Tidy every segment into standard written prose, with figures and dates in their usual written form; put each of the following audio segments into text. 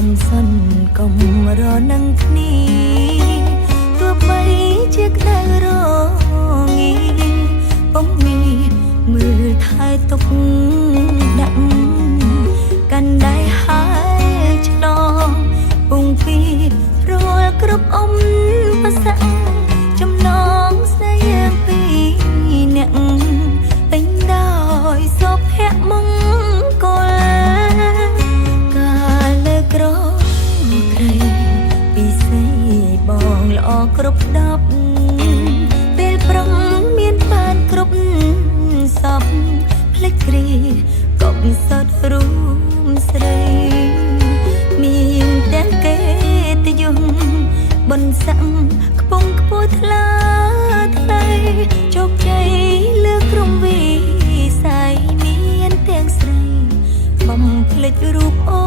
កំសិនកុំរនឹងគ្នាទោះបីជាក្តៅរងាបំមានមើលថែទុកដាក់កាន់ដៃហើយឆ្លងពងពីរួលគ្រប់អមប្រសាចំណងស្នេហ៍ពីអ្នកពេញដោយសុភមង្គលកាលលើក្រក្រៃពីស្រីបងល្អគ្រប់10ពេលប្រងមានបានគ្រប់សពភ្លេចគ្រាកុំសត់រួមស្រីមានទាំងកេតយំបនសាំងខ្ពង់ខ្ពស់ថ្លាថ្លៃជោគជ័យលើក្រុមវិស័យមានទាំងស្រីបំភ្លេចរូបអូ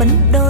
បណ្ដោ